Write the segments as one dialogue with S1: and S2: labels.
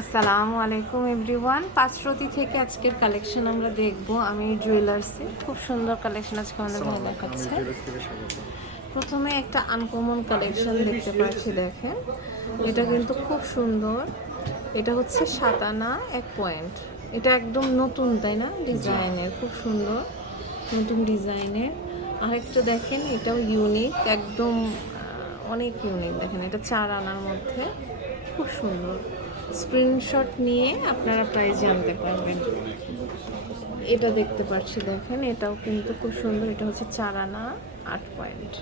S1: আসসালামু আলাইকুম এভরিওয়ান। পাঁচরতি থেকে আজকের কালেকশন আমরা দেখব। আমি জুয়েলার্সে খুব সুন্দর কালেকশন আজকে আমাদের ভালো দেখাচ্ছে প্রথমে একটা আনকমন কালেকশন দেখতে পাচ্ছি দেখেন। এটা কিন্তু খুব সুন্দর। এটা হচ্ছে সাতানা এক পয়েন্ট এটা একদম নতুন তাই না? ডিজাইনের খুব সুন্দর। নতুন ডিজাইনের। আরেকটা দেখেন এটাও ইউনিক একদম অনেক ইউনিক দেখেন। এটা চার আনার মধ্যে। খুব সুন্দর। স্ক্রিনশট নিয়ে আপনারা প্রাইস জানতে পারবেন। এটা দেখতে পাচ্ছি, দেখেন, এটাও কিন্তু খুব সুন্দর। এটা হচ্ছে চার আনা আট পয়েন্ট।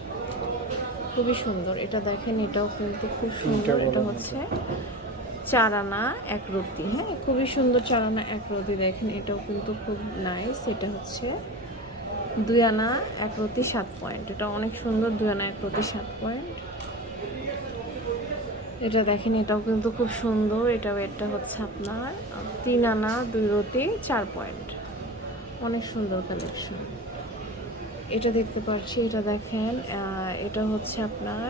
S1: খুবই সুন্দর। এটা দেখেন, এটাও কিন্তু খুব সুন্দর। এটা হচ্ছে চার আনা এক রতি হ্যাঁ খুবই সুন্দর চার আনা এক রতি দেখেন, এটাও কিন্তু খুব নাইস এটা হচ্ছে দুই আনা এক রতি সাত পয়েন্ট। এটা অনেক সুন্দর, দুই আনা এক রতি সাত পয়েন্ট। এটা দেখেন, এটাও কিন্তু খুব সুন্দর। এটাও এটা হচ্ছে আপনার তিন আনা, দুই রতি চার পয়েন্ট। অনেক সুন্দর কালেকশন এটা দেখতে পাচ্ছি, এটা দেখেন এটা হচ্ছে আপনার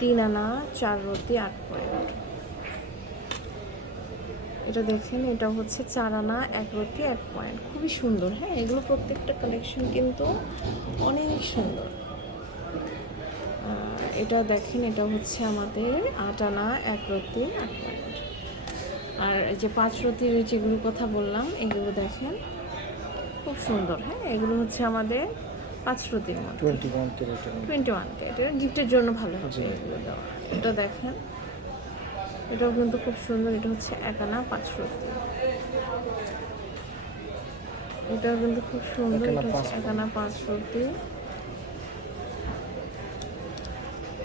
S1: তিন আনা, চার রতি আট পয়েন্ট। এটা দেখেন, এটা হচ্ছে চার আনা, এক রতি এক পয়েন্ট। খুবই সুন্দর হ্যাঁ? এগুলো প্রত্যেকটা কালেকশন কিন্তু অনেক সুন্দর। এটা দেখেন এটা হচ্ছে আমাদের আট আনা এক রতি আর এই যে পাঁচ রতির যেগুলোর কথা বললাম এগুলো দেখেন খুব সুন্দর হ্যাঁ? এগুলো হচ্ছে আমাদের পাঁচ রতির মধ্যে।
S2: টোয়েন্টি ওয়ান
S1: টোয়েন্টি গিফটের জন্য ভালো হচ্ছে এগুলো দেওয়া। এটা দেখেন এটাও কিন্তু খুব সুন্দর এটা হচ্ছে একানা পাঁচ রতি। এটাও কিন্তু খুব সুন্দর এটা হচ্ছে একানা পাঁচ রতি।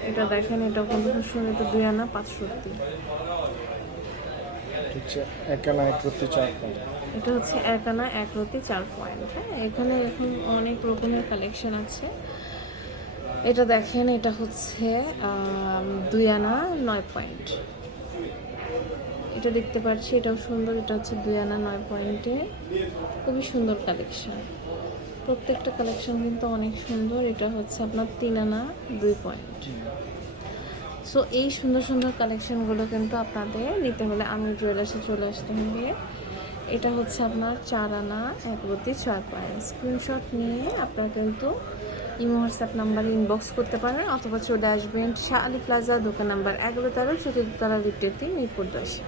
S1: এটা দেখেন এটা সুন্দর এটা দুই আনা পাঁচ রতি
S2: হচ্ছে একানা এক চার পয়েন্ট।
S1: এটা হচ্ছে এক আনা এক রতি চার পয়েন্ট হ্যাঁ? এখানে এখন অনেক রকমের কালেকশন আছে। এটা দেখেন এটা হচ্ছে দুই আনা নয় পয়েন্ট। এটা দেখতে পাচ্ছি এটাও সুন্দর এটা হচ্ছে দুই আনা নয় পয়েন্টে। খুবই সুন্দর কালেকশন। প্রত্যেকটা কালেকশন কিন্তু অনেক সুন্দর। এটা হচ্ছে আপনার তিন আনা, দুই পয়েন্ট সো এই সুন্দর সুন্দর কালেকশনগুলো কিন্তু আপনাদের নিতে হলে আমি জুয়েলার্সে চলে আসতে হবে। এটা হচ্ছে আপনার চার আনা, এক রতি ছয় পয়েন্ট স্ক্রিনশট নিয়ে আপনারা কিন্তু ইমো হোয়াটসঅ্যাপ নাম্বারে ইনবক্স করতে পারেন, অথবা চলে আসবেন শাহ আলী প্লাজা দোকান নাম্বার এগারো তেরো চতুর্থ তারা দ্বিতীয়টি মিরপুর দশে।